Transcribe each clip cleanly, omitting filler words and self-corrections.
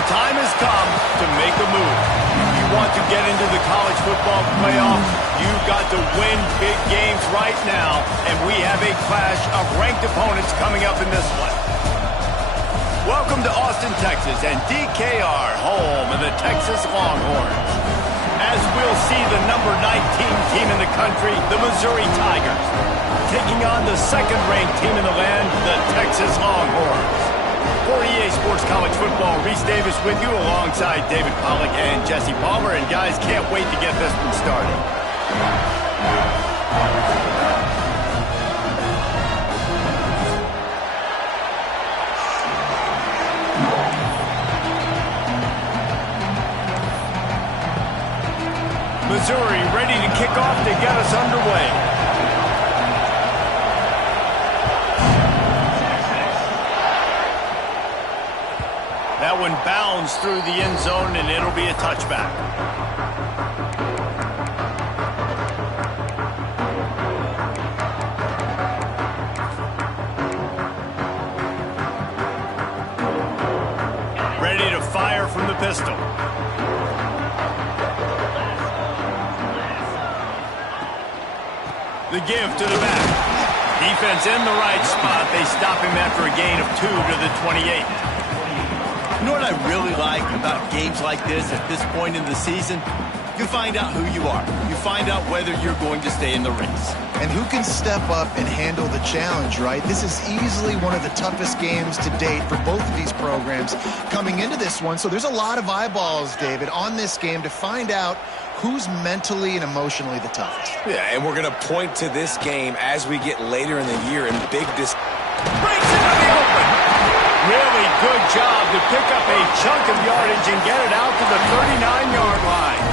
The time has come to make a move. If you want to get into the college football playoff, you've got to win big games right now, and we have a clash of ranked opponents coming up in this one. Welcome to Austin, Texas, and DKR, home of the Texas Longhorns. As we'll see the number 19 team in the country, the Missouri Tigers, taking on the second-ranked team in the land, the Texas Longhorns. For EA Sports College Football, Reese Davis with you alongside David Pollack and Jesse Palmer. And guys, can't wait to get this one started. Missouri ready to kick off to get us underway. That one bounds through the end zone, and it'll be a touchback. Ready to fire from the pistol. The give to the back. Defense in the right spot. They stop him after a gain of 2 to the 28. You know what I really like about games like this at this point in the season? You find out who you are. You find out whether you're going to stay in the race. And who can step up and handle the challenge, right? This is easily one of the toughest games to date for both of these programs coming into this one. So there's a lot of eyeballs, David, on this game to find out who's mentally and emotionally the toughest. Yeah, and we're going to point to this game as we get later in the year and big this. Breaks into the open. Really good job to pick up a chunk of yardage and get it out to the 39-yard line.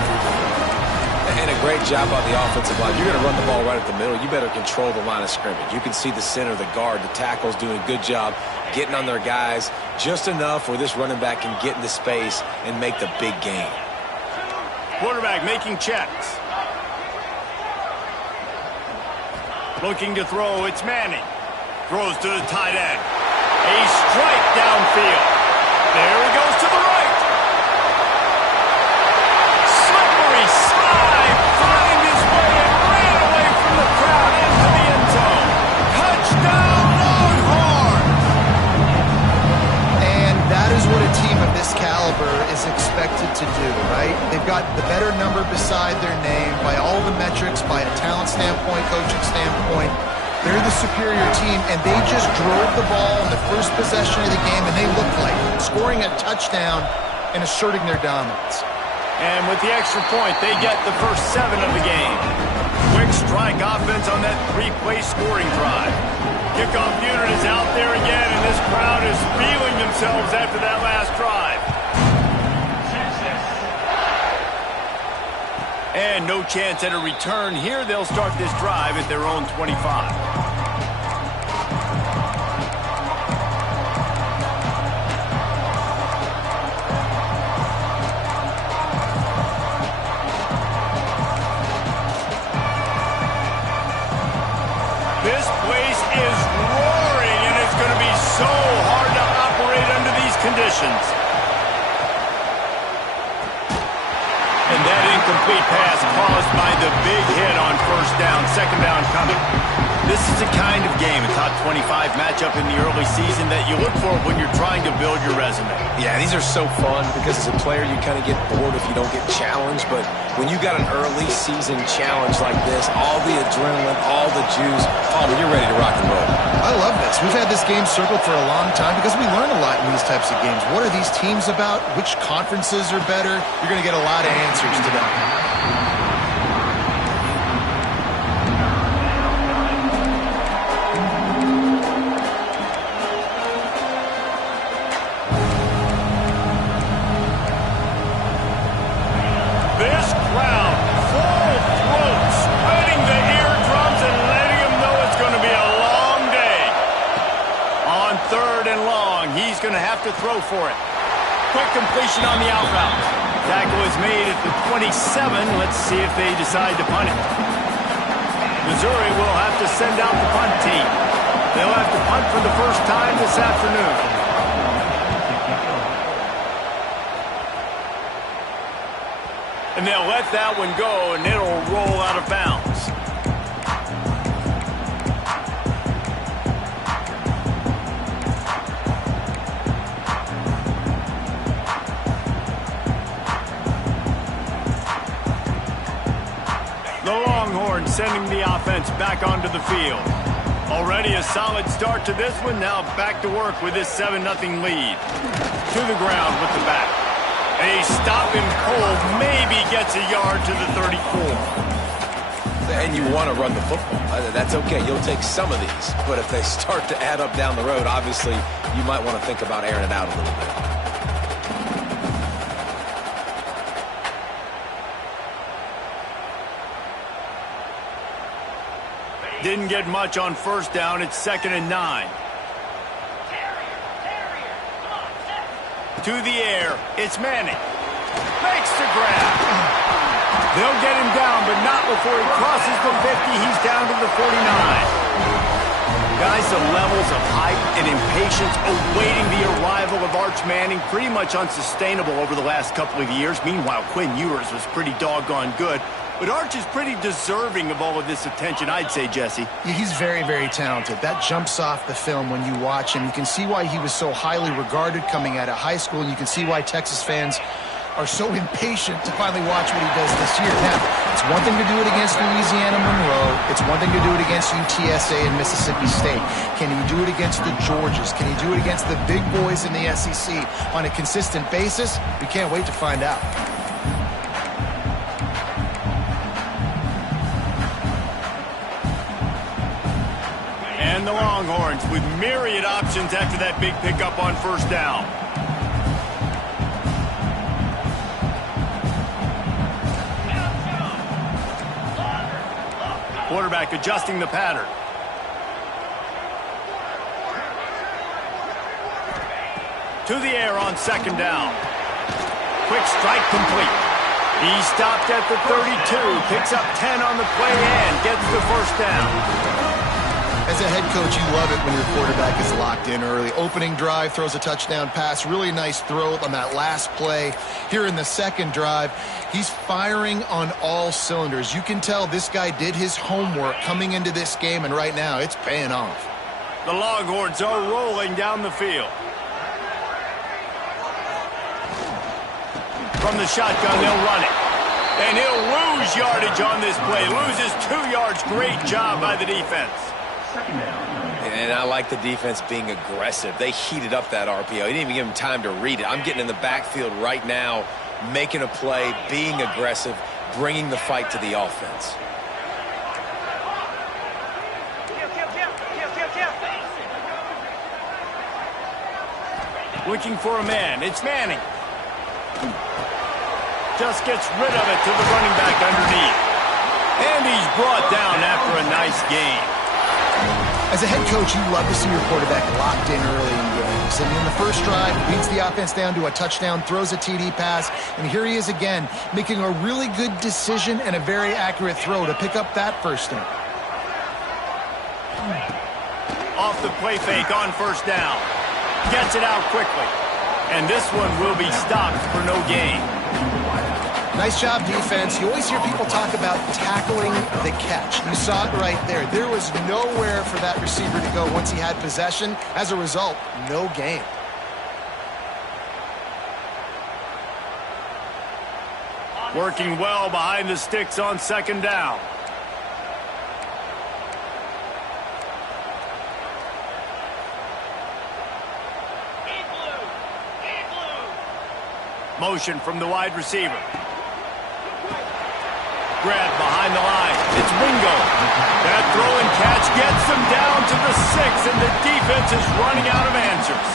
And a great job by the offensive line. You're going to run the ball right at the middle. You better control the line of scrimmage. You can see the center, the guard, the tackles doing a good job getting on their guys just enough where this running back can get into space and make the big gain. Quarterback making checks. Looking to throw, it's Manning. Throws to the tight end. A strike downfield. There he goes to the right. Slippery slide. Find his way and ran away from the crowd into the end zone. Touchdown Longhorns. And that is what a team of this caliber is expected to do, right? They've got the better number beside their name by all the metrics, by a talent standpoint, coaching standpoint. They're the superior team, and they just drove the ball in the first possession of the game, and they looked like scoring a touchdown and asserting their dominance. And with the extra point, they get the first 7 of the game. Quick strike offense on that 3-play scoring drive. Kickoff unit is out there again, and this crowd is feeling themselves after that last drive. And no chance at a return here. They'll start this drive at their own 25. This place is roaring, and it's going to be so hard to operate under these conditions. And that incomplete pass caused by the big hit on first down, second down coming. This is the kind of game, a top 25 matchup in the early season that you look for when you're trying to build your resume. Yeah, these are so fun because as a player you kind of get bored if you don't get challenged, but when you got an early season challenge like this, all the adrenaline, all the juice, Palmer, you're ready to rock and roll. I love this. We've had this game circled for a long time because we learn a lot in these types of games. What are these teams about? Which conferences are better? You're going to get a lot of answers to that. This crowd, full throat, spreading the eardrums and letting them know it's going to be a long day. On 3rd and long, he's going to have to throw for it. Quick completion on the out route. Tackle is made at the 27. Let's see if they decide to punt it. Missouri will have to send out the punt team. They'll have to punt for the first time this afternoon. And they'll let that one go, and it'll roll out of bounds. The Longhorns sending the offense back onto the field. Already a solid start to this one. Now back to work with this 7-0 lead. To the ground with the back. A stop him cold, maybe gets a yard to the 34. And you want to run the football. That's okay. You'll take some of these. But if they start to add up down the road, obviously you might want to think about airing it out a little bit. Didn't get much on first down. It's 2nd and 9. To the air. It's Manning. Makes the grab. They'll get him down, but not before he crosses the 50. He's down to the 49. Guys, the levels of hype and impatience awaiting the arrival of Arch Manning pretty much unsustainable over the last couple of years. Meanwhile, Quinn Ewers was pretty doggone good. But Arch is pretty deserving of all of this attention, I'd say, Jesse. Yeah, he's very, very talented. That jumps off the film when you watch him. You can see why he was so highly regarded coming out of high school, and you can see why Texas fans are so impatient to finally watch what he does this year. Now, it's one thing to do it against Louisiana Monroe. It's one thing to do it against UTSA and Mississippi State. Can he do it against the Georgias? Can he do it against the big boys in the SEC on a consistent basis? We can't wait to find out. And the Longhorns with myriad options after that big pickup on first down. Quarterback adjusting the pattern. To the air on 2nd down. Quick strike complete. He stopped at the 32, picks up 10 on the play and gets the first down. As a head coach, you love it when your quarterback is locked in early. Opening drive, throws a touchdown pass. Really nice throw on that last play. Here in the second drive, he's firing on all cylinders. You can tell this guy did his homework coming into this game, and right now it's paying off. The Longhorns are rolling down the field. From the shotgun, they'll run it. And he'll lose yardage on this play. Loses 2 yards. Great job by the defense. And I like the defense being aggressive. They heated up that RPO. He didn't even give him time to read it. I'm getting in the backfield right now, making a play, being aggressive, bringing the fight to the offense. Looking for a man. It's Manning. Just gets rid of it to the running back underneath. And he's brought down after a nice gain. As a head coach, you love to see your quarterback locked in early in games. And in the first drive, leads the offense down to a touchdown, throws a TD pass, and here he is again, making a really good decision and a very accurate throw to pick up that first down. Off the play fake on first down. Gets it out quickly. And this one will be stopped for no gain. Nice job, defense. You always hear people talk about tackling the catch. You saw it right there. There was nowhere for that receiver to go once he had possession. As a result, no gain. Working well behind the sticks on 2nd down. Motion from the wide receiver. Grab behind the line. It's Wingo. That throw and catch gets them down to the 6, and the defense is running out of answers.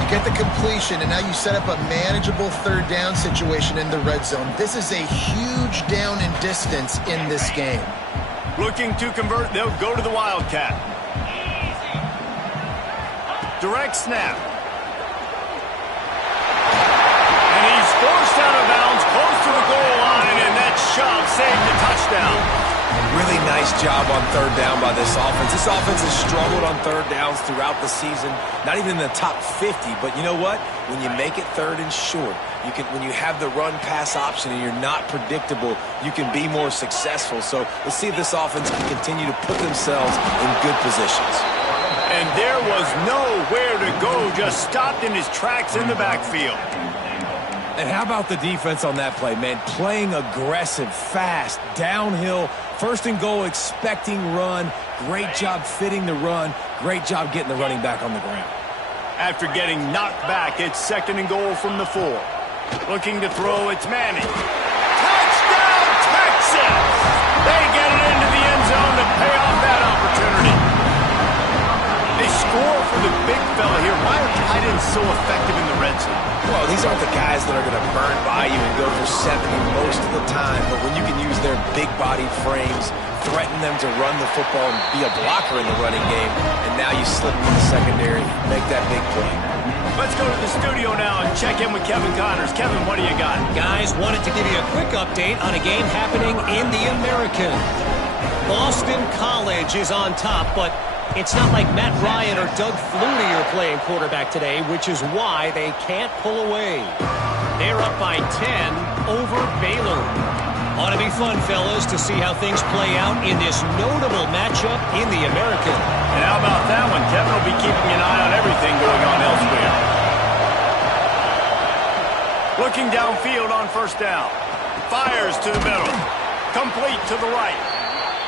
You get the completion, and now you set up a manageable 3rd down situation in the red zone. This is a huge down in distance in this game. Looking to convert, they'll go to the Wildcat. Direct snap. Forced out of bounds, close to the goal line, and that shove saved the touchdown. Really nice job on 3rd down by this offense. This offense has struggled on 3rd downs throughout the season. Not even in the top 50, but you know what? When you make it 3rd and short, When you have the run-pass option and you're not predictable, you can be more successful. So let's see if this offense can continue to put themselves in good positions. And there was nowhere to go, just stopped in his tracks in the backfield. And how about the defense on that play, man? Playing aggressive, fast, downhill, first and goal, expecting run. Great job fitting the run. Great job getting the running back on the ground. After getting knocked back, it's second and goal from the 4. Looking to throw, it's Manning. Touchdown, Texas! They get it into the end zone to pay off that opportunity. They score for the big fella here. Why are tight ends so effective in the red zone? Well, these aren't the guys that are going to burn by you and go for 70 most of the time, but when you can use their big-bodied frames, threaten them to run the football and be a blocker in the running game, and now you slip them in the secondary, make that big play. Let's go to the studio now and check in with Kevin Connors. Kevin, what do you got? Guys, wanted to give you a quick update on a game happening in the American. Boston College is on top, but it's not like Matt Ryan or Doug Flutie are playing quarterback today, which is why they can't pull away. They're up by 10 over Baylor. Ought to be fun, fellas, to see how things play out in this notable matchup in the American. And how about that one? Kevin will be keeping an eye on everything going on elsewhere. Looking downfield on first down. Fires to the middle. Complete to the right.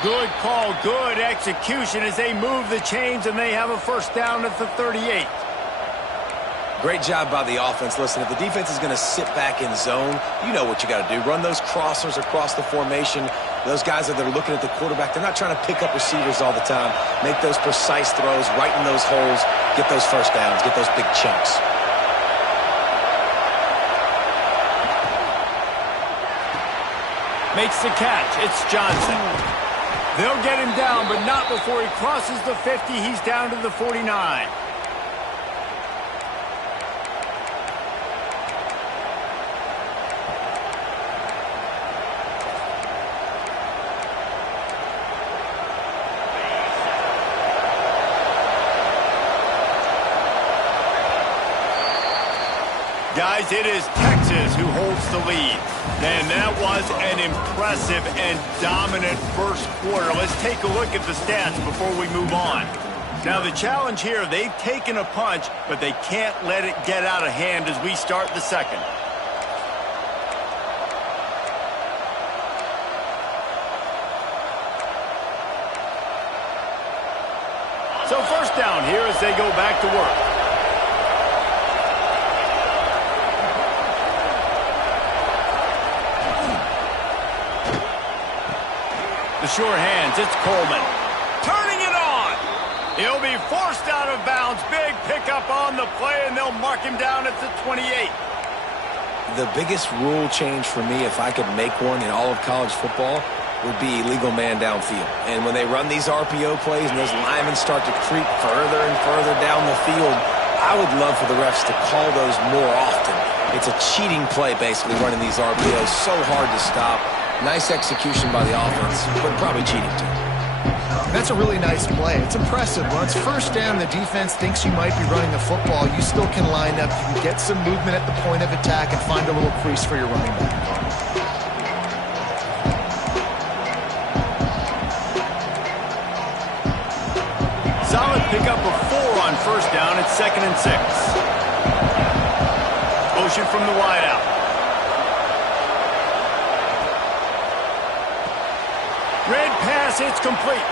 Good call, good execution as they move the chains and they have a first down at the 38. Great job by the offense. Listen, if the defense is going to sit back in zone, you know what you got to do. Run those crossers across the formation. Those guys that are looking at the quarterback, they're not trying to pick up receivers all the time. Make those precise throws, right in those holes, get those first downs, get those big chunks. Makes the catch. It's Johnson. They'll get him down, but not before he crosses the 50. He's down to the 49. Guys, it is Texas who holds the lead. And that was an impressive and dominant first quarter. Let's take a look at the stats before we move on. Now, the challenge here, they've taken a punch, but they can't let it get out of hand as we start the second. So first down here as they go back to work. The sure hands, it's Coleman. Turning it on. He'll be forced out of bounds. Big pickup on the play, and they'll mark him down at the 28. The biggest rule change for me, if I could make one in all of college football, would be illegal man downfield. And when they run these RPO plays and those linemen start to creep further and further down the field, I would love for the refs to call those more often. It's a cheating play, basically, running these RPOs. So hard to stop. Nice execution by the offense, but probably cheating too. That's a really nice play. It's impressive. When it's first down, the defense thinks you might be running the football. You still can line up. You can get some movement at the point of attack and find a little crease for your running back. Solid pickup of 4 on first down. It's 2nd and 6. Motion from the wideout. Red pass, it's complete.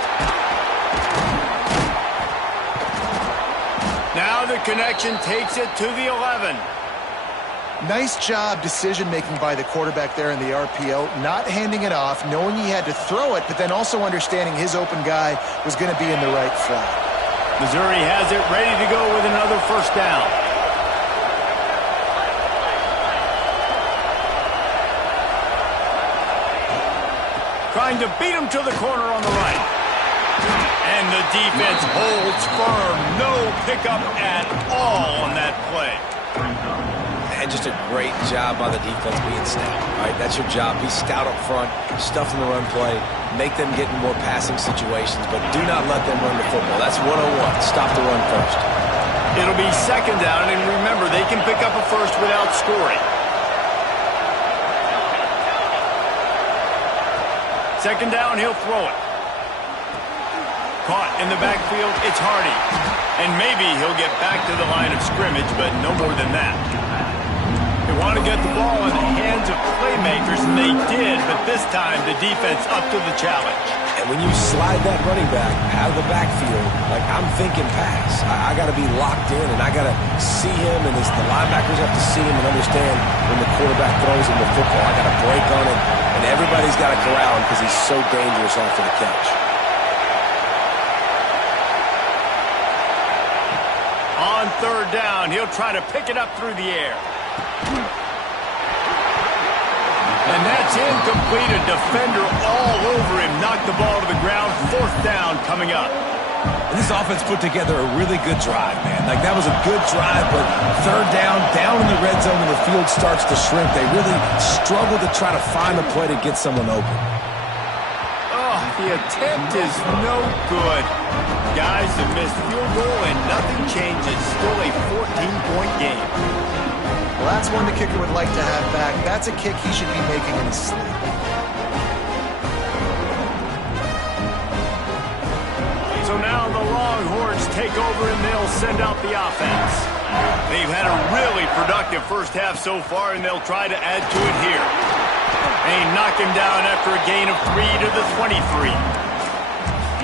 Now the connection takes it to the 11. Nice job decision-making by the quarterback there in the RPO, not handing it off, knowing he had to throw it, but then also understanding his open guy was going to be in the right flat. Missouri has it ready to go with another first down. Trying to beat him to the corner on the right. And the defense holds firm. No pickup at all on that play. And just a great job by the defense being stout. Right? That's your job. Be stout up front, stuff in the run play, make them get in more passing situations, but do not let them run the football. That's 101. Stop the run first. It'll be 2nd down, and remember, they can pick up a first without scoring. Second down, he'll throw it. Caught in the backfield, it's Hardy. And maybe he'll get back to the line of scrimmage, but no more than that. They want to get the ball in the hands of playmakers, and they did, but this time the defense up to the challenge. And when you slide that running back out of the backfield, like I'm thinking pass, I got to be locked in, and I got to see him, and the linebackers have to see him and understand when the quarterback throws him the football. I got to break on him, and everybody's got to corral him because he's so dangerous after the catch. On third down, he'll try to pick it up through the air. And that's incomplete. A defender all over him. Knocked the ball to the ground. Fourth down coming up. And this offense put together a really good drive, man. Like, that was a good drive, but third down in the red zone when the field starts to shrink, they really struggle to try to find a play to get someone open. Oh, the attempt is no good. Guys have missed field goal and nothing changes. Still a 14-point game. Well, that's one the kicker would like to have back. That's a kick he should be making in his sleep. So now the Longhorns take over and they'll send out the offense. They've had a really productive first half so far, and they'll try to add to it here. They knock him down after a gain of 3 to the 23.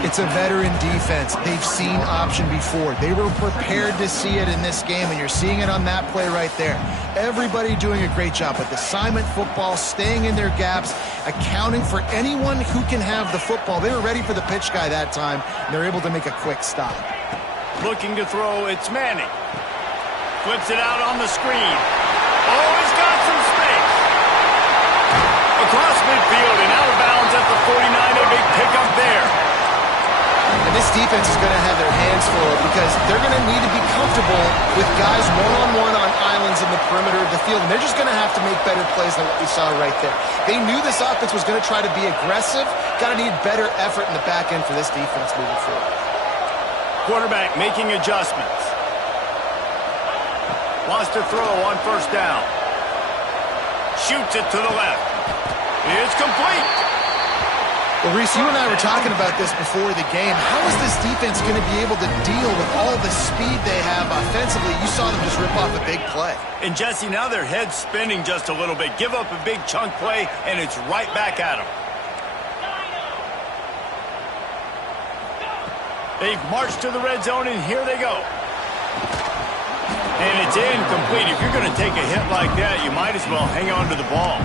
It's a veteran defense. They've seen option before. They were prepared to see it in this game, and you're seeing it on that play right there. Everybody doing a great job with assignment football, staying in their gaps, accounting for anyone who can have the football. They were ready for the pitch guy that time, and they're able to make a quick stop. Looking to throw, it's Manning. Flips it out on the screen. Oh, he's got some space. Across midfield and out of bounds at the 49, a big pickup there. And this defense is going to have their hands full because they're going to need to be comfortable with guys one-on-one on islands in the perimeter of the field, and they're just going to have to make better plays than what we saw right there. They knew this offense was going to try to be aggressive. Got to need better effort in the back end for this defense moving forward. Quarterback making adjustments. Wants to throw on first down. Shoots it to the left. It's complete. Well, Reese, you and I were talking about this before the game. How is this defense going to be able to deal with all the speed they have offensively? You saw them just rip off a big play. And, Jesse, now their head's spinning just a little bit. Give up a big chunk play, and it's right back at them. They've marched to the red zone, and here they go. And it's incomplete. If you're going to take a hit like that, you might as well hang on to the ball.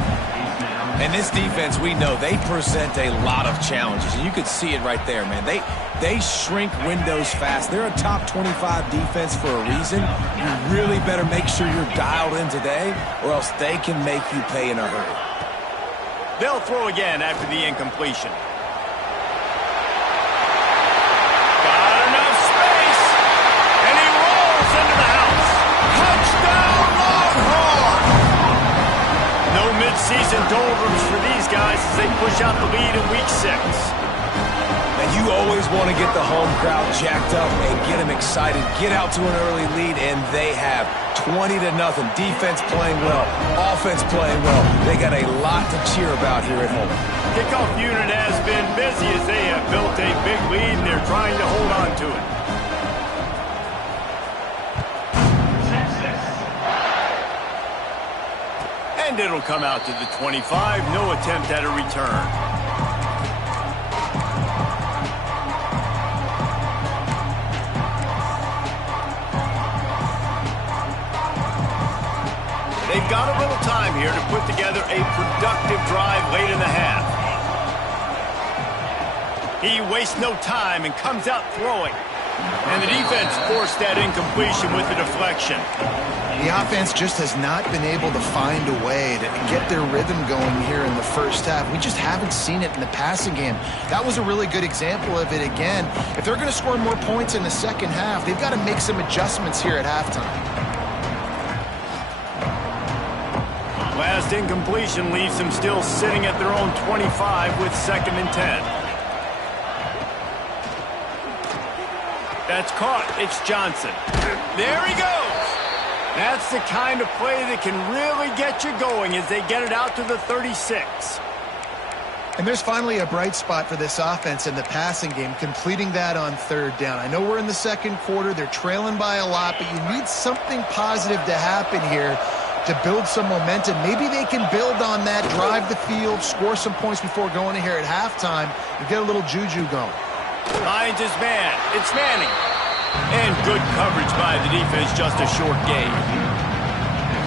And this defense, we know, they present a lot of challenges. And you could see it right there, man. They shrink windows fast. They're a top 25 defense for a reason. You really better make sure you're dialed in today, or else they can make you pay in a hurry. They'll throw again after the incompletion. Got enough space, and he rolls into the house. Touchdown, Longhorns! No mid-season doldrums for these guys as they push out the lead in Week 6. And you always want to get the home crowd jacked up and get them excited. Get out to an early lead, and they have 20-0. Defense playing well, offense playing well. They got a lot to cheer about here at home. Kickoff unit has been busy as they have built a big lead, and they're trying to hold on to it. And it'll come out to the 25. No attempt at a return. They've got a little time here to put together a productive drive late in the half. He wastes no time and comes out throwing. And the defense forced that incompletion with the deflection. The offense just has not been able to find a way to get their rhythm going here in the first half. We just haven't seen it in the passing game. That was a really good example of it again. If they're going to score more points in the second half, they've got to make some adjustments here at halftime. Last incompletion leaves them still sitting at their own 25 with 2nd and 10. That's caught. It's Johnson. There he goes. That's the kind of play that can really get you going as they get it out to the 36. And there's finally a bright spot for this offense in the passing game, completing that on third down. I know we're in the second quarter. They're trailing by a lot, but you need something positive to happen here to build some momentum. Maybe they can build on that, drive the field, score some points before going in here at halftime, and get a little juju going. Finds his man. It's Manning. And good coverage by the defense, just a short gain.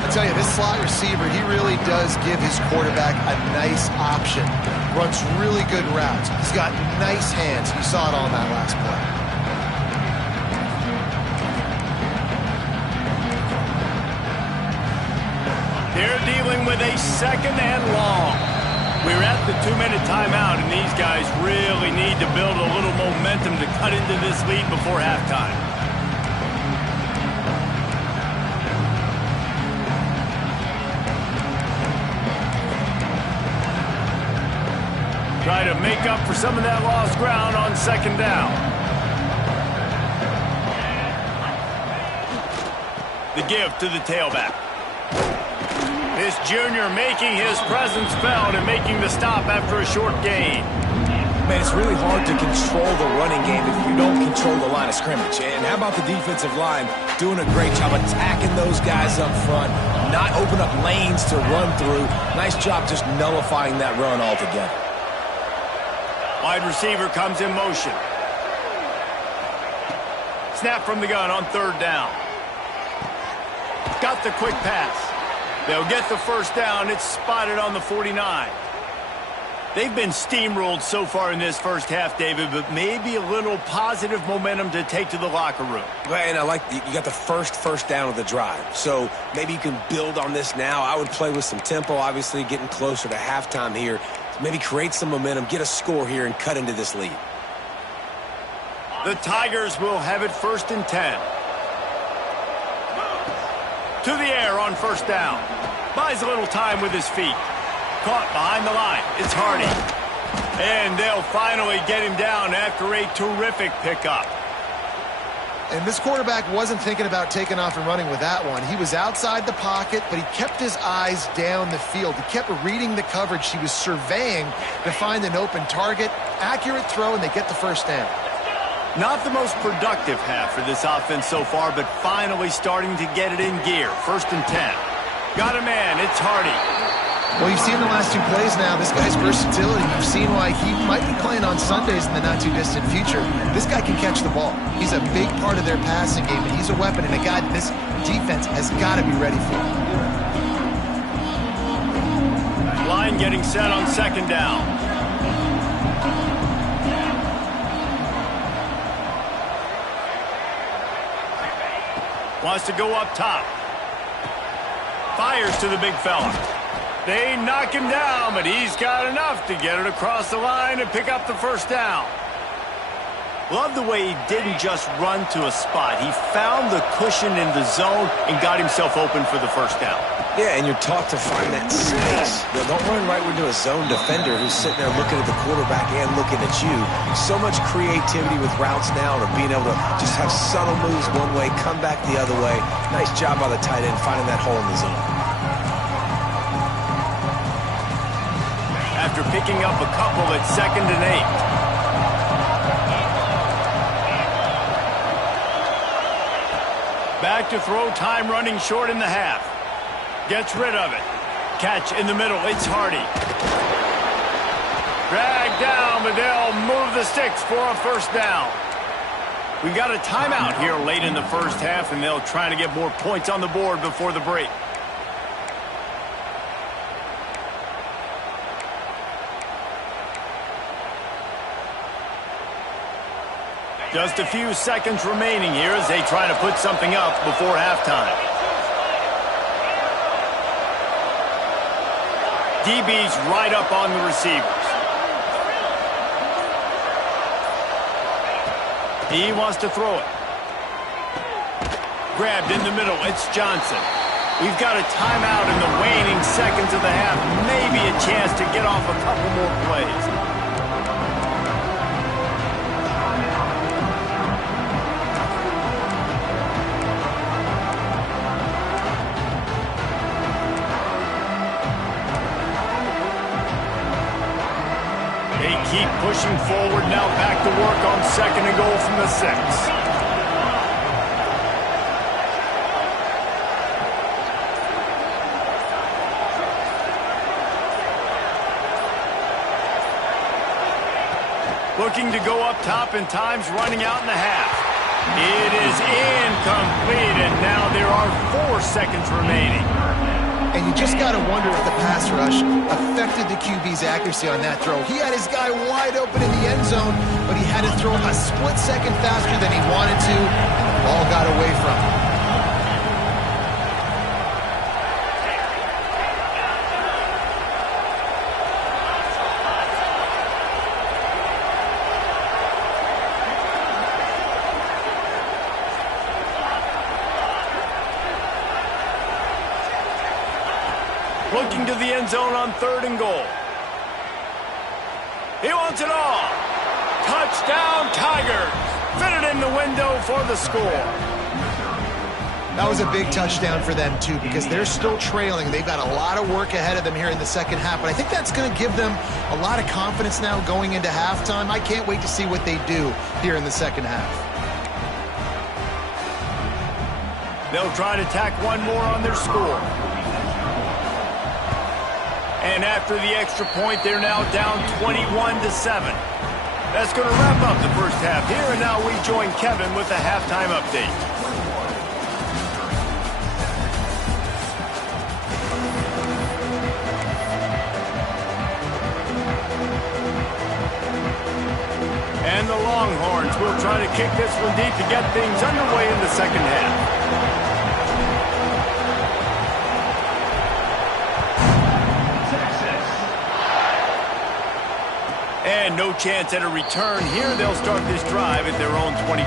I tell you, this slot receiver, he really does give his quarterback a nice option. Runs really good routes. He's got nice hands. You saw it on that last play. They're dealing with a second and long. We're at the 2-minute timeout, and these guys really need to build a little momentum to cut into this lead before halftime. Try to make up for some of that lost ground on second down. The give to the tailback. This junior making his presence felt and making the stop after a short gain. Man, it's really hard to control the running game if you don't control the line of scrimmage. And how about the defensive line doing a great job attacking those guys up front, not open up lanes to run through. Nice job just nullifying that run altogether. Wide receiver comes in motion. Snap from the gun on third down. Got the quick pass. They'll get the first down. It's spotted on the 49. They've been steamrolled so far in this first half, David, but maybe a little positive momentum to take to the locker room. And I like you got the first down of the drive. So maybe you can build on this now. I would play with some tempo, obviously getting closer to halftime here. Maybe create some momentum, get a score here, and cut into this lead. The Tigers will have it 1st and 10. To the air on first down. Buys a little time with his feet. Caught behind the line. It's Hardy. And they'll finally get him down after a terrific pickup. And this quarterback wasn't thinking about taking off and running with that one. He was outside the pocket, but he kept his eyes down the field. He kept reading the coverage. He was surveying to find an open target. Accurate throw, and they get the first down. Not the most productive half for this offense so far, but finally starting to get it in gear. 1st and 10. Got a man. It's Hardy. Well, you've seen the last two plays now. This guy's versatility. You've seen why he might be playing on Sundays in the not-too-distant future. This guy can catch the ball. He's a big part of their passing game, and he's a weapon and a guy that this defense has got to be ready for. Line getting set on second down. Wants to go up top. Fires to the big fella. They knock him down, but he's got enough to get it across the line and pick up the first down. Love the way he didn't just run to a spot. He found the cushion in the zone and got himself open for the first down. Yeah, and you're taught to find that space. Don't run right into a zone defender who's sitting there looking at the quarterback and looking at you. So much creativity with routes now, to being able to just have subtle moves one way, come back the other way. Nice job by the tight end finding that hole in the zone. After picking up a couple at 2nd and 8. Back to throw, time running short in the half. Gets rid of it. Catch in the middle. It's Hardy. Dragged down, but they'll move the sticks for a first down. We've got a timeout here late in the first half, and they'll try to get more points on the board before the break. Just a few seconds remaining here as they try to put something up before halftime. DB's right up on the receivers. He wants to throw it. Grabbed in the middle. It's Johnson. We've got a timeout in the waning seconds of the half. Maybe a chance to get off a couple more plays. keep pushing forward. Now back to work on 2nd and goal from the 6. Looking to go up top, and time's running out in the half. It is incomplete, and now there are 4 seconds remaining. And you just got to wonder if the pass rush affected the QB's accuracy on that throw. He had his guy wide open in the end zone, but he had to throw a split second faster than he wanted to, and the ball got away from him. Looking to the end zone on 3rd and goal. He wants it all. Touchdown, Tigers. Fit it in the window for the score. That was a big touchdown for them, too, because they're still trailing. They've got a lot of work ahead of them here in the second half, but I think that's going to give them a lot of confidence now going into halftime. I can't wait to see what they do here in the second half. They'll try to tack one more on their score. And after the extra point, they're now down 21-7. That's going to wrap up the first half here, and now we join Kevin with the halftime update. And the Longhorns will try to kick this one deep to get things underway in the second half. And no chance at a return here. They'll start this drive at their own 25.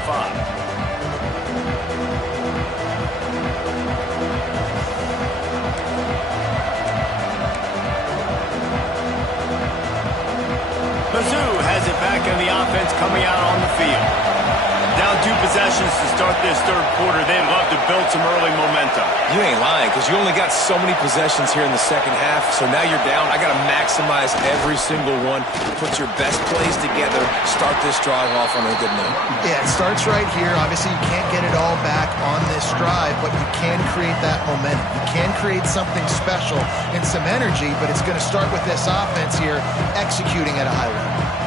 Mizzou has it back in the offense coming out on the field. Down 2 possessions to start this third quarter. They'd love to build some early momentum. You ain't lying, because you only got so many possessions here in the second half, so now you're down. I got to maximize every single one. Put your best plays together. Start this drive off on a good note. Yeah, it starts right here. Obviously, you can't get it all back on this drive, but you can create that momentum. You can create something special and some energy, but it's going to start with this offense here executing at a high level.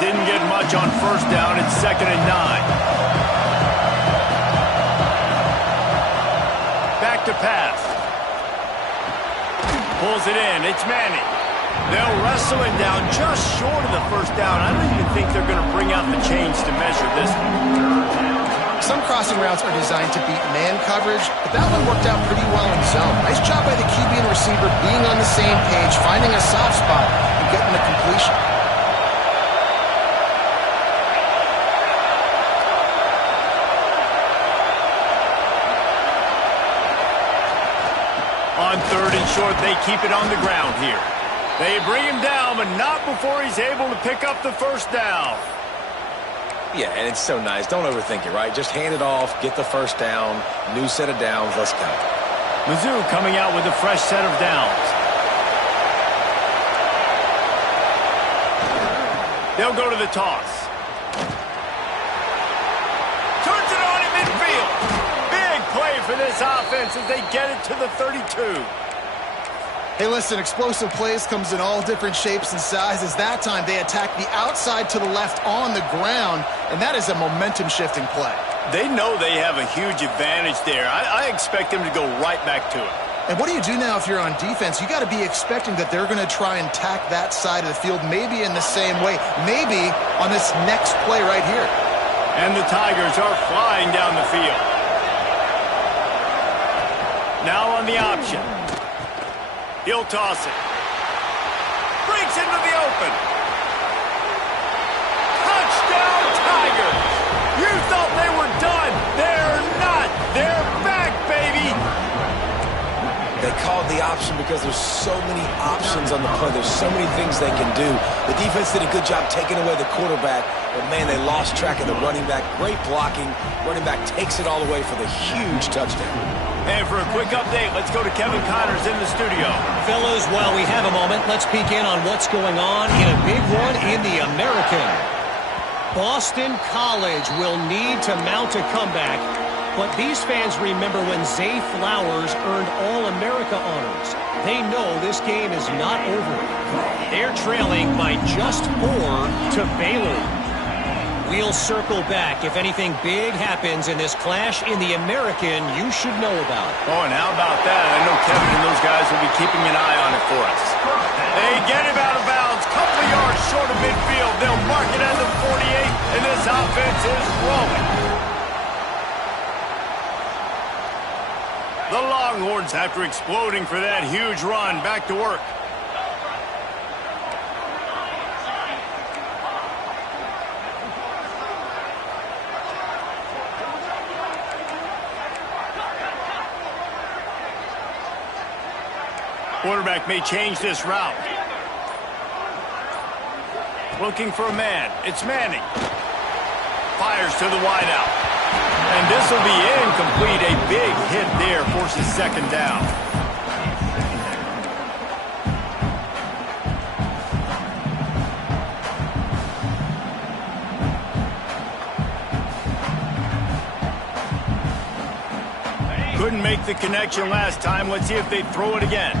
Didn't get much on first down. It's 2nd and 9. Back to pass. Pulls it in. It's Manning. They'll wrestle him down just short of the first down. I don't even think they're going to bring out the chains to measure this one. Some crossing routes are designed to beat man coverage, but that one worked out pretty well in zone. Nice job by the QB and receiver being on the same page, finding a soft spot, and getting the completion. On 3rd and short, they keep it on the ground here. They bring him down, but not before he's able to pick up the first down. Yeah, and it's so nice. Don't overthink it, right? Just hand it off, get the first down, new set of downs, let's go. Mizzou coming out with a fresh set of downs. They'll go to the toss. Turns it on in midfield. Big play for this offense as they get it to the 32. Hey, listen, explosive plays comes in all different shapes and sizes. That time, they attack the outside to the left on the ground, and that is a momentum-shifting play. They know they have a huge advantage there. I expect them to go right back to it. And what do you do now if you're on defense? You got to be expecting that they're going to try and tack that side of the field, maybe in the same way, maybe on this next play right here. And the Tigers are flying down the field. Now on the option. He'll toss it. Breaks into the open. Touchdown, Tigers! You thought they were done. They're not. They're back, baby. They called the option because there's so many options on the play. There's so many things they can do. The defense did a good job taking away the quarterback, but, man, they lost track of the running back. Great blocking. Running back takes it all away for the huge touchdown. And for a quick update, let's go to Kevin Connors in the studio. Fellas, while we have a moment, let's peek in on what's going on in a big one in the American. Boston College will need to mount a comeback, but these fans remember when Zay Flowers earned All-America honors. They know this game is not over. They're trailing by just 4 to Baylor. We'll circle back if anything big happens in this clash in the American you should know about. Oh, and how about that? I know Kevin and those guys will be keeping an eye on it for us. They get him out of bounds, couple of yards short of midfield. They'll mark it at the 48, and this offense is rolling. The Longhorns, after exploding for that huge run, back to work. Quarterback may change this route. Looking for a man. It's Manning. Fires to the wideout. And this will be incomplete. A big hit there forces second down. Couldn't make the connection last time. Let's see if they throw it again.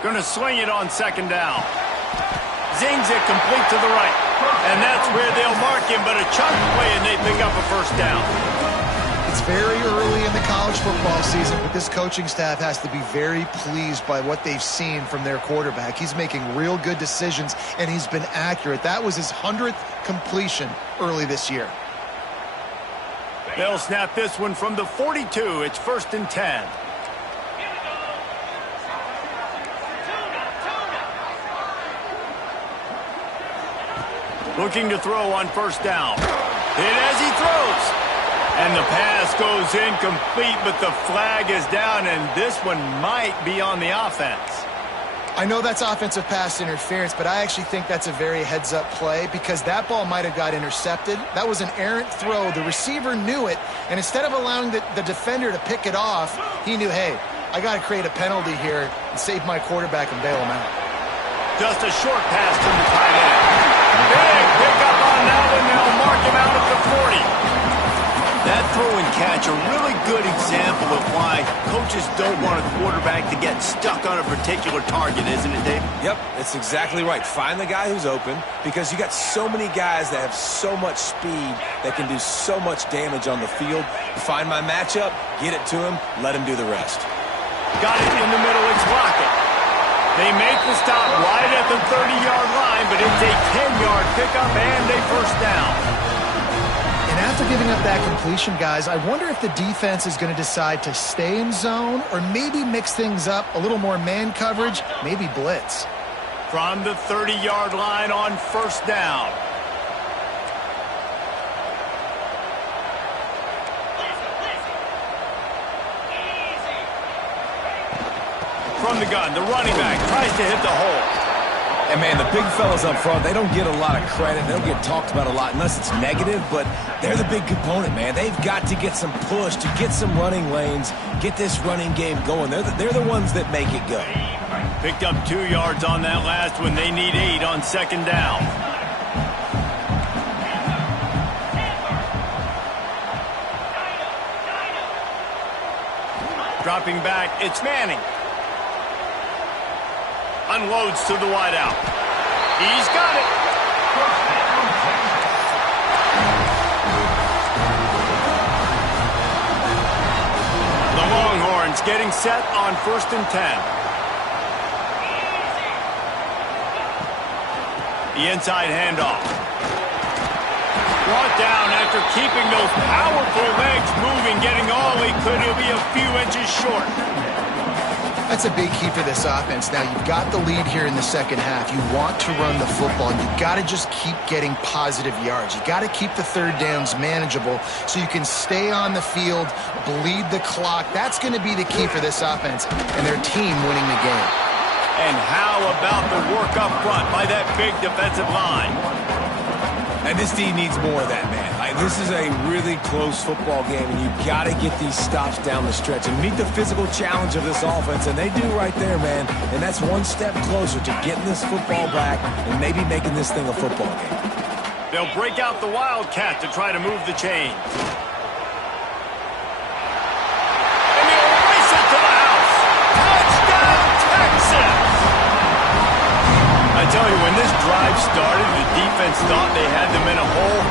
Going to sling it on second down. Zings it complete to the right. And that's where they'll mark him, but a chunk play and they pick up a first down. It's very early in the college football season, but this coaching staff has to be very pleased by what they've seen from their quarterback. He's making real good decisions, and he's been accurate. That was his 100th completion early this year. They'll snap this one from the 42. It's 1st and 10. Looking to throw on first down. Hit as he throws. And the pass goes incomplete, but the flag is down, and this one might be on the offense. I know that's offensive pass interference, but I actually think that's a very heads-up play because that ball might have got intercepted. That was an errant throw. The receiver knew it, and instead of allowing the defender to pick it off, he knew, hey, I got to create a penalty here and save my quarterback and bail him out. Just a short pass to the tight end. Big pickup on that one. They'll mark him out at the 40. That throw and catch, a really good example of why coaches don't want a quarterback to get stuck on a particular target, isn't it, Dave? Yep, that's exactly right. Find the guy who's open because you got so many guys that have so much speed that can do so much damage on the field. Find my matchup, get it to him, let him do the rest. Got it in the middle, it's Lockett. They make the stop right at the 30-yard line, but it's a 10-yard pickup and a first down. And after giving up that completion, guys, I wonder if the defense is going to decide to stay in zone or maybe mix things up, a little more man coverage, maybe blitz. From the 30-yard line on first down. From the gun, the running back tries to hit the hole. And, man, the big fellas up front, they don't get a lot of credit. They don't get talked about a lot unless it's negative, but they're the big component, man. They've got to get some push, to get some running lanes, get this running game going. They're the ones that make it go. Picked up 2 yards on that last one. They need 8 on second down. Dropping back, it's Manning. Unloads to the wideout. He's got it. The Longhorns getting set on 1st and 10. The inside handoff. Brought down after keeping those powerful legs moving, getting all he could. He'll be a few inches short. That's a big key for this offense. Now, you've got the lead here in the second half. You want to run the football. You've got to just keep getting positive yards. You've got to keep the third downs manageable so you can stay on the field, bleed the clock. That's going to be the key for this offense and their team winning the game. And how about the work up front by that big defensive line? And this D needs more of that, man. This is a really close football game, and you've got to get these stops down the stretch and meet the physical challenge of this offense, and they do right there, man. And that's one step closer to getting this football back and maybe making this thing a football game. They'll break out the Wildcat to try to move the chains. And they'll race it to the house. Touchdown, Texas! I tell you, when this drive started, the defense thought they had them in a hole.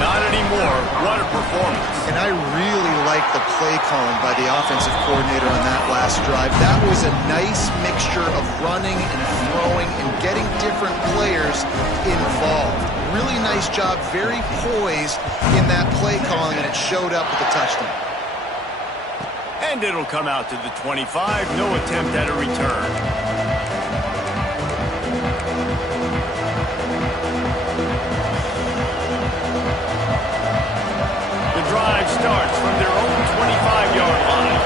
Not anymore. What a performance. And I really like the play calling by the offensive coordinator on that last drive. That was a nice mixture of running and throwing and getting different players involved. Really nice job, very poised in that play calling, and it showed up with the touchdown. And it'll come out to the 25. No attempt at a return. The drive starts from their own 25-yard line.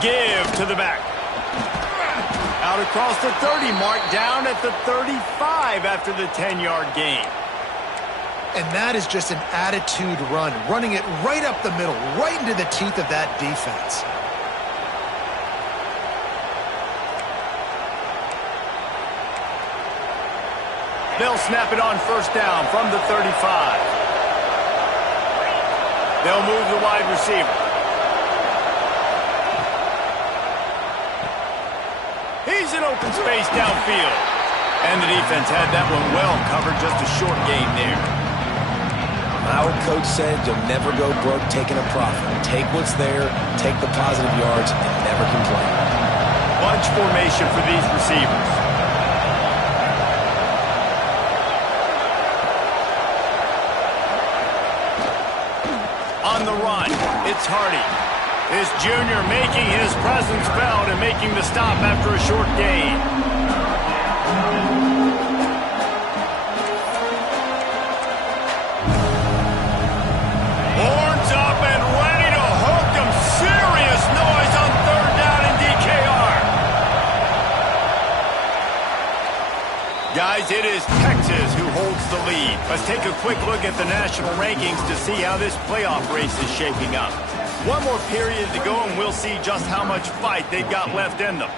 Give to the back. Out across the 30 mark, down at the 35 after the 10-yard gain. And that is just an attitude run, running it right up the middle, right into the teeth of that defense. They'll snap it on first down from the 35. They'll move the wide receiver. He's in open space downfield. And the defense had that one well covered, just a short gain there. Our coach said you'll never go broke taking a profit. Take what's there, take the positive yards, and never complain. Bunch formation for these receivers. On the run, it's Hardy. This junior making his presence felt and making the stop after a short gain. Horns up and ready to hook him. Serious noise on third down in DKR. Guys, it is Texas who holds the lead. Let's take a quick look at the national rankings to see how this playoff race is shaping up. One more period to go, and we'll see just how much fight they've got left in them.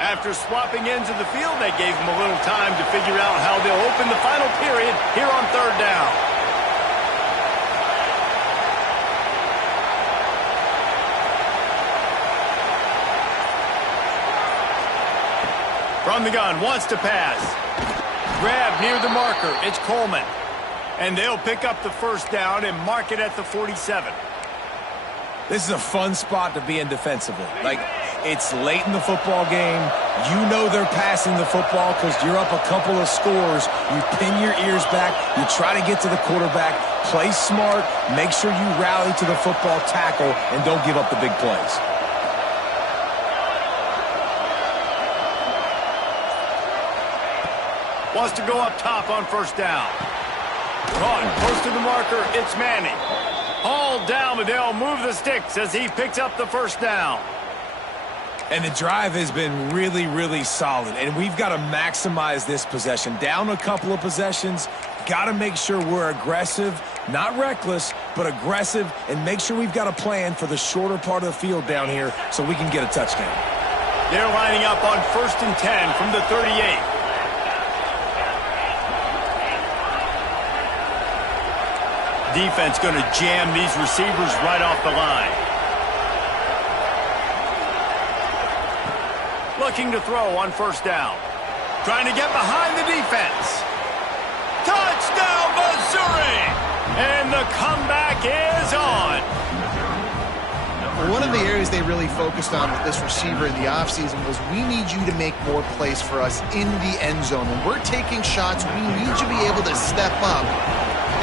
After swapping ends of the field, they gave them a little time to figure out how they'll open the final period here on third down. From the gun, wants to pass. Grab near the marker, it's Coleman. And they'll pick up the first down and mark it at the 47. This is a fun spot to be in defensively. It's late in the football game. You know they're passing the football because you're up a couple of scores. You pin your ears back. You try to get to the quarterback. Play smart. Make sure you rally to the football tackle and don't give up the big plays. Wants to go up top on first down. Caught close to the marker. It's Manning. Hauled down, but they'll move the sticks as he picks up the first down. And the drive has been really, really solid. And we've got to maximize this possession. Down a couple of possessions. Got to make sure we're aggressive. Not reckless, but aggressive. And make sure we've got a plan for the shorter part of the field down here so we can get a touchdown. They're lining up on 1st and 10 from the 38. Defense going to jam these receivers right off the line. Looking to throw on first down. Trying to get behind the defense. Touchdown, Missouri! And the comeback is on. One of the areas they really focused on with this receiver in the offseason was we need you to make more plays for us in the end zone. When we're taking shots, we need you to be able to step up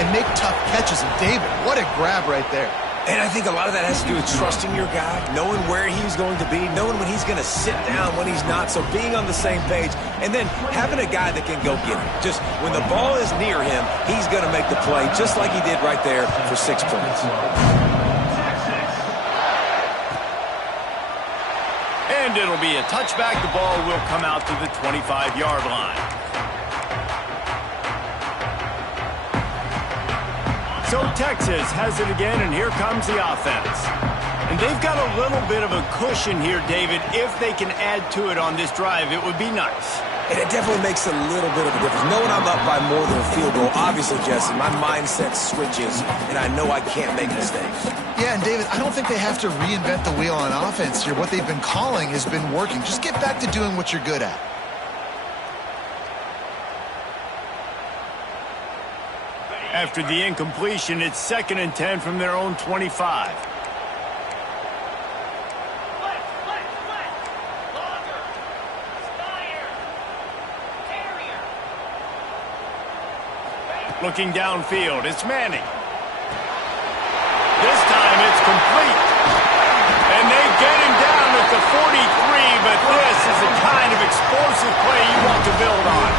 and make tough catches. And David, what a grab right there. And I think a lot of that has to do with trusting your guy, knowing where he's going to be, knowing when he's going to sit down, when he's not. So being on the same page, and then having a guy that can go get it. Just when the ball is near him, he's going to make the play, just like he did right there for 6 points. And it'll be a touchback. The ball will come out to the 25-yard line. So Texas has it again, and here comes the offense. And they've got a little bit of a cushion here, David. If they can add to it on this drive, it would be nice. And it definitely makes a little bit of a difference. Knowing I'm up by more than a field goal, obviously, Jesse, my mindset switches, and I know I can't make mistakes. Yeah, and David, I don't think they have to reinvent the wheel on offense here. What they've been calling has been working. Just get back to doing what you're good at. After the incompletion, it's 2nd and 10 from their own 25. Looking downfield, it's Manning. This time it's complete. And they get him down at the 43, but this is the kind of explosive play you want to build on.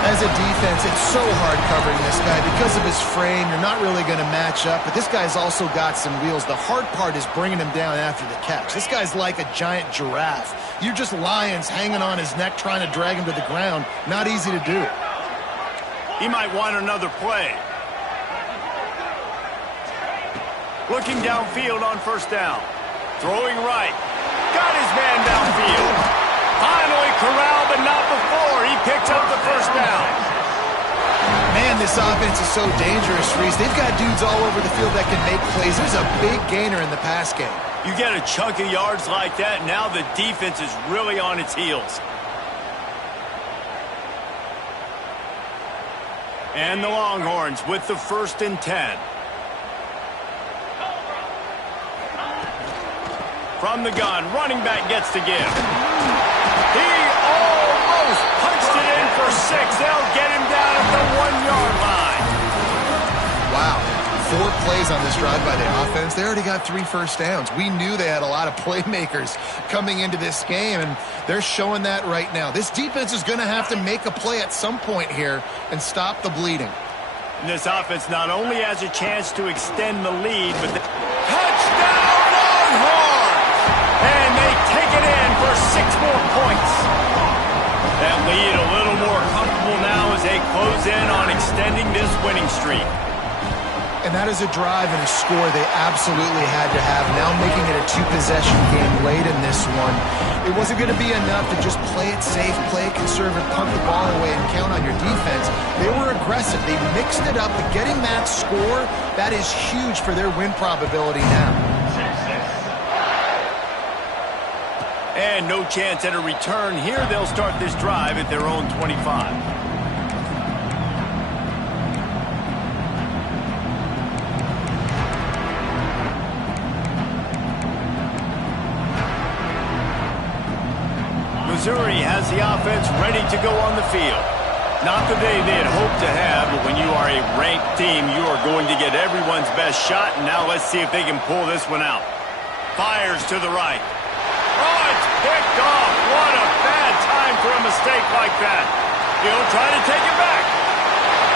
As a defense, it's so hard covering this guy. Because of his frame, you're not really going to match up, but this guy's also got some wheels. The hard part is bringing him down after the catch. This guy's like a giant giraffe. You're just lions hanging on his neck trying to drag him to the ground. Not easy to do. He might want another play. Looking downfield on 1st down. Throwing right. Got his man downfield. Finally corralled, but not before. He picks up the 1st down. Man, this offense is so dangerous, Reese. They've got dudes all over the field that can make plays. There's a big gainer in the pass game. You get a chunk of yards like that, now the defense is really on its heels. And the Longhorns with the 1st and 10. From the gun, running back gets to give. He almost punched it in for 6. They'll get him down at the 1-yard line. Wow. 4 plays on this drive by the offense. They already got 3 first downs. We knew they had a lot of playmakers coming into this game, and they're showing that right now. This defense is going to have to make a play at some point here and stop the bleeding. And this offense not only has a chance to extend the lead, but the touchdown Longhorns! And they take it in for 6 more points. That lead a little more comfortable now as they close in on extending this winning streak. And that is a drive and a score they absolutely had to have. Now making it a 2-possession game late in this one. It wasn't going to be enough to just play it safe, play it conservative, punt the ball away, and count on your defense. They were aggressive. They mixed it up. But getting that score, that is huge for their win probability now. And no chance at a return here. They'll start this drive at their own 25. Missouri has the offense ready to go on the field. Not the day they had hoped to have, but when you are a ranked team, you are going to get everyone's best shot. And now let's see if they can pull this one out. Fires to the right. Oh, it's picked off. What a bad time for a mistake like that. He'll try to take it back.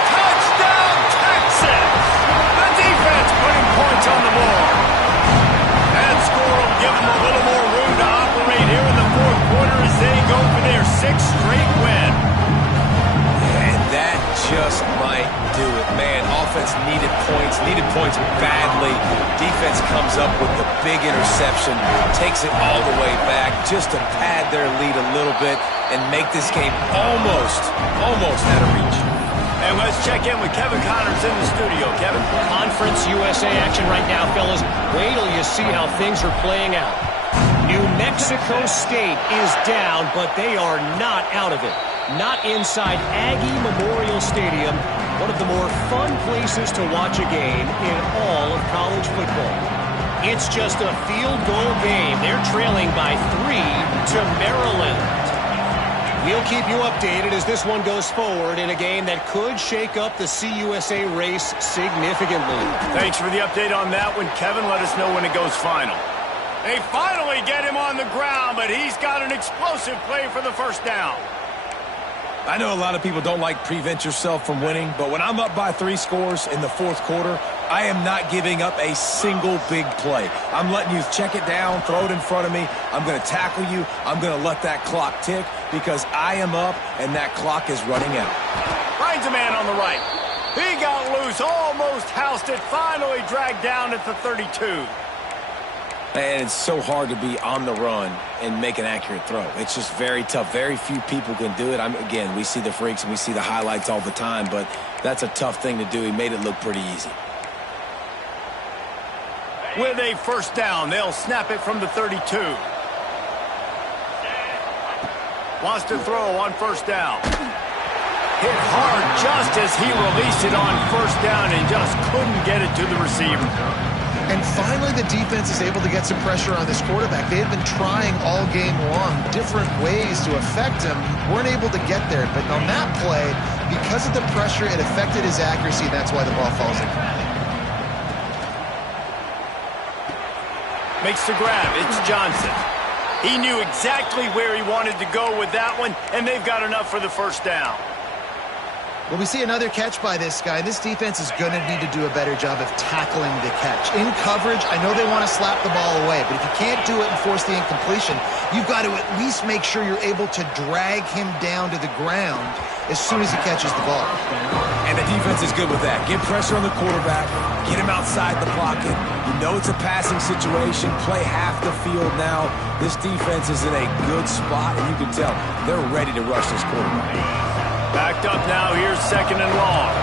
Touchdown, Texas! The defense putting points on the board. That score will give them a little more room to operate here in the 4th quarter as they go for their 6th straight win. And that just might do it. Man, offense needed points badly. Defense comes up with the big interception, takes it all the way back just to pad their lead a little bit and make this game almost out of reach. And let's check in with Kevin Connors in the studio. Kevin? Conference USA action right now, fellas. Wait till you see how things are playing out. New Mexico State is down, but they are not out of it. Not inside Aggie Memorial Stadium, one of the more fun places to watch a game in all of college football. It's just a field goal game. They're trailing by 3 to Maryland. We'll keep you updated as this one goes forward in a game that could shake up the CUSA race significantly. Thanks for the update on that one, Kevin. Let us know when it goes final. They finally get him on the ground, but he's got an explosive play for the first down. I know a lot of people don't like prevent yourself from winning, but when I'm up by 3 scores in the fourth quarter, I am not giving up a single big play. I'm letting you check it down, throw it in front of me. I'm going to tackle you. I'm going to let that clock tick because I am up and that clock is running out. Finds a man on the right. He got loose, almost housed it, finally dragged down at the 32. And it's so hard to be on the run and make an accurate throw. It's just very tough. Very few people can do it. Again, we see the freaks and we see the highlights all the time, but that's a tough thing to do. He made it look pretty easy. With a first down, they'll snap it from the 32. Wants to throw on first down. Hit hard just as he released it on first down and just couldn't get it to the receiver. And finally, the defense is able to get some pressure on this quarterback. They had been trying all game long different ways to affect him. Weren't able to get there. But on that play, because of the pressure, it affected his accuracy. That's why the ball falls in. Makes the grab. It's Johnson. He knew exactly where he wanted to go with that one, and they've got enough for the first down. Well, we see another catch by this guy. This defense is going to need to do a better job of tackling the catch. In coverage, I know they want to slap the ball away, but if you can't do it and force the incompletion, you've got to at least make sure you're able to drag him down to the ground as soon as he catches the ball. And the defense is good with that. Get pressure on the quarterback, get him outside the pocket. You know it's a passing situation. Play half the field now. This defense is in a good spot, and you can tell they're ready to rush this quarterback. Backed up now, here's second and long.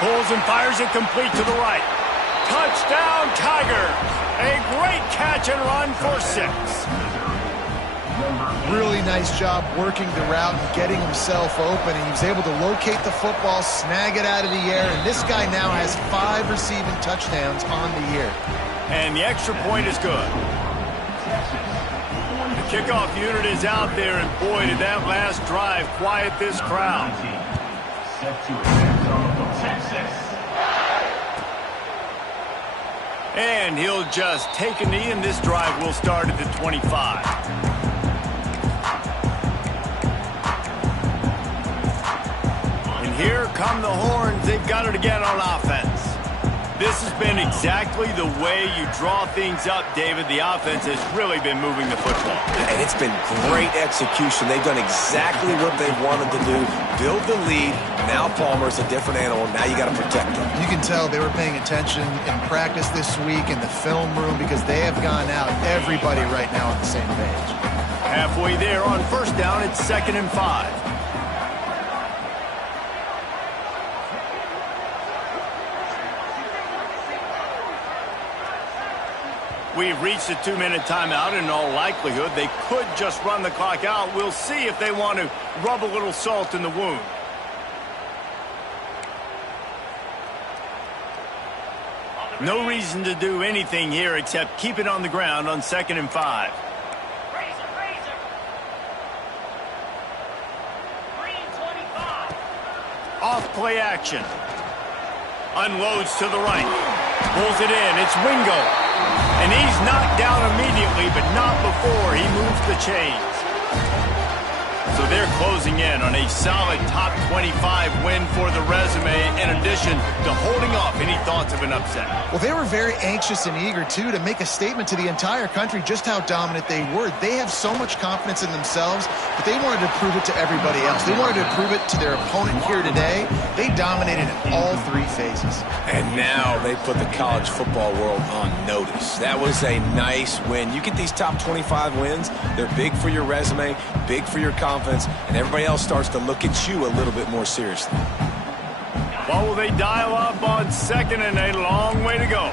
Pulls and fires it complete to the right. Touchdown, Tiger! A great catch and run for 6. Really nice job working the route and getting himself open. And he was able to locate the football, snag it out of the air, and this guy now has 5 receiving touchdowns on the year. And the extra point is good. The kickoff unit is out there, and boy, did that last drive quiet this crowd. And he'll just take a knee, and this drive will start at the 25. Here come the horns. They've got it again on offense. This has been exactly the way you draw things up, David. The offense has really been moving the football. And it's been great execution. They've done exactly what they wanted to do. Build the lead. Now Palmer's a different animal. Now you got to protect him. You can tell they were paying attention in practice this week in the film room because they have gone out, everybody right now on the same page. Halfway there on first down, it's 2nd and 5. We've reached a 2-minute timeout. In all likelihood, they could just run the clock out. We'll see if they want to rub a little salt in the wound. No reason to do anything here except keep it on the ground on 2nd and 5. Off play action. Unloads to the right. Pulls it in. It's Wingo. And he's knocked down immediately, but not before he moves the chains. So they're closing in on a solid top 25 win for the resume, in addition to holding off any thoughts of an upset. Well, they were very anxious and eager, too, to make a statement to the entire country just how dominant they were. They have so much confidence in themselves, but they wanted to prove it to everybody else. They wanted to prove it to their opponent here today. They dominated in all 3 phases. And now they put the college football world on notice. That was a nice win. You get these top 25 wins, they're big for your resume, big for your confidence, and everybody else starts to look at you a little bit more seriously. Well, will they dial up on 2nd and a long way to go?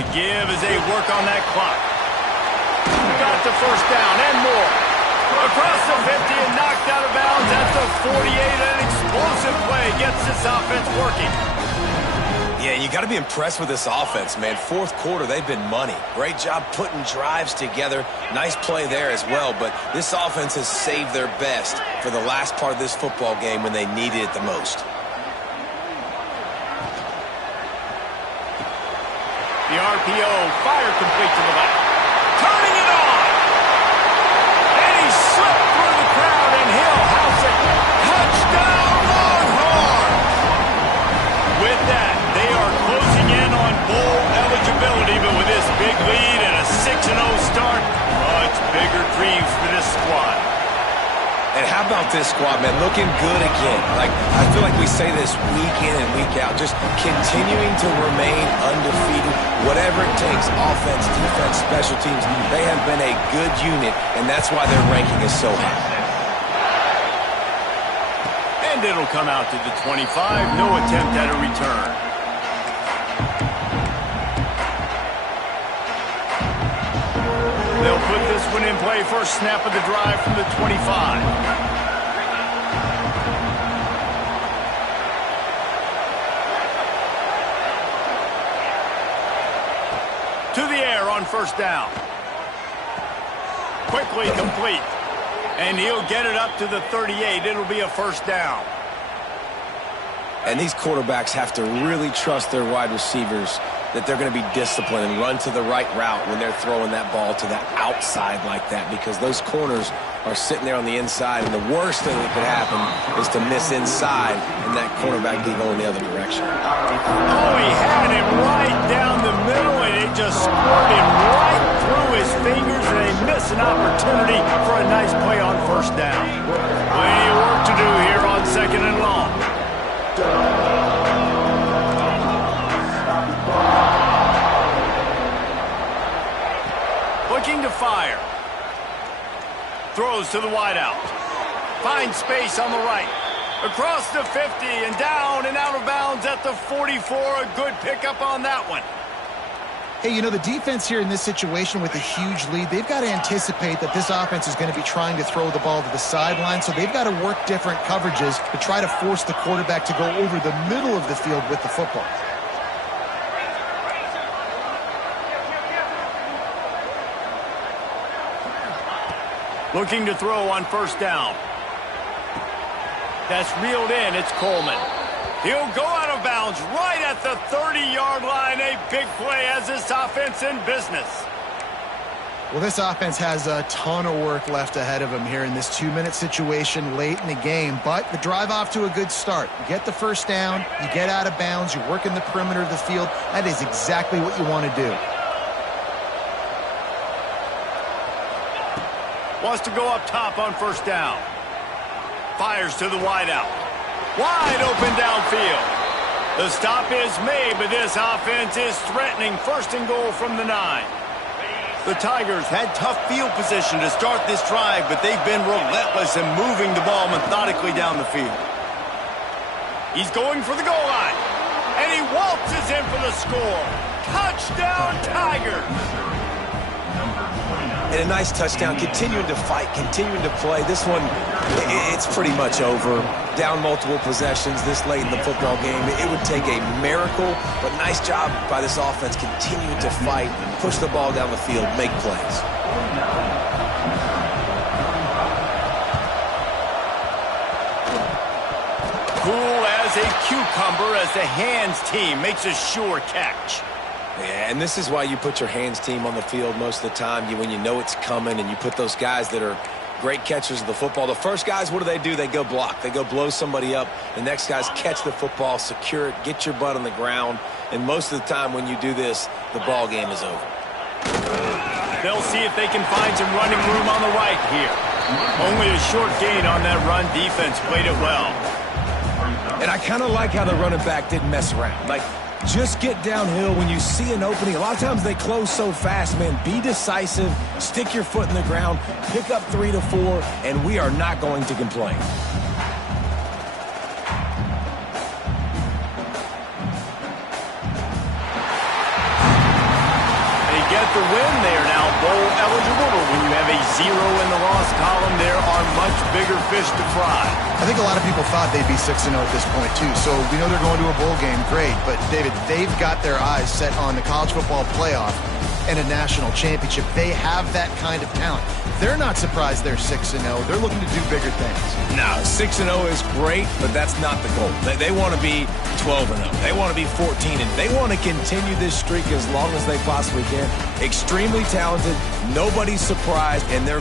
The give as they work on that clock. Got the first down and more. Across the 50 and knocked out of bounds at the 48. An explosive play gets this offense working. Yeah, you got to be impressed with this offense, man. Fourth quarter, they've been money. Great job putting drives together. Nice play there as well, but this offense has saved their best for the last part of this football game when they needed it the most. The RPO, fire complete to the left. Turning it on! And he slipped through the crowd, and he'll house it. Touchdown, Longhorns! With that, they are closing in on bowl eligibility, but with this big lead and a 6-0 start, much bigger dreams for this squad. And how about this squad, man? Looking good again. I feel like we say this week in and week out, just continuing to remain undefeated, whatever it takes, offense, defense, special teams. They have been a good unit, and that's why their ranking is so high. And it'll come out to the 25. No attempt at a return. They'll put this one in play. First snap of the drive from the 25. To the air on first down. Quickly complete. And he'll get it up to the 38. It'll be a first down. And these quarterbacks have to really trust their wide receivers that they're going to be disciplined and run to the right route when they're throwing that ball to the outside like that, because those corners are sitting there on the inside, and the worst thing that could happen is to miss inside and that cornerback be going the other direction. Oh, he had it right down the middle, and it just squirted right through his fingers, and they miss an opportunity for a nice play on first down. Plenty of work to do here on second and long. Looking to fire. Throws to the wideout. Finds space on the right. Across the 50 and down and out of bounds at the 44. A good pickup on that one. Hey, you know, the defense here in this situation with a huge lead, they've got to anticipate that this offense is going to be trying to throw the ball to the sideline, so they've got to work different coverages to try to force the quarterback to go over the middle of the field with the football. Looking to throw on first down. That's reeled in. It's Coleman. He'll go out of bounds right at the 30-yard line. A big play as this offense in business. Well, this offense has a ton of work left ahead of them here in this 2-minute situation late in the game, but the drive off to a good start. You get the first down, you get out of bounds, you work in the perimeter of the field. That is exactly what you want to do. Wants to go up top on first down. Fires to the wideout. Wide open downfield. The stop is made, but this offense is threatening. First and goal from the 9. The Tigers had tough field position to start this drive, but they've been relentless in moving the ball methodically down the field. He's going for the goal line. And he waltzes in for the score. Touchdown, Tigers. And a nice touchdown, continuing to fight, continuing to play. This one, it's pretty much over. Down multiple possessions this late in the football game. It would take a miracle, but nice job by this offense continuing to fight, push the ball down the field, make plays. Cool as a cucumber as the hands team makes a sure catch. Yeah, and this is why you put your hands team on the field most of the time. When you know it's coming, and you put those guys that are great catchers of the football. The first guys, what do? They go block. They go blow somebody up. The next guys catch the football, secure it, get your butt on the ground. And most of the time when you do this, the ball game is over. They'll see if they can find some running room on the right here. Only a short gain on that run. Defense played it well. And I kind of like how the running back didn't mess around. Just get downhill when you see an opening. A lot of times they close so fast, man. Be decisive, stick your foot in the ground, pick up 3 to 4, and we are not going to complain. get the win, they are now bowl eligible. But when you have a 0 in the loss column, there are much bigger fish to fry. I think a lot of people thought they'd be 6-0 at this point, too. So we know they're going to a bowl game. Great. But, David, they've got their eyes set on the college football playoff and a national championship. They have that kind of talent. They're not surprised they're 6-0. They're looking to do bigger things. No, 6-0 is great, but that's not the goal. They want to be 12-0. They want to be 14-0. They want to continue this streak as long as they possibly can. Extremely talented. Nobody's surprised, and they're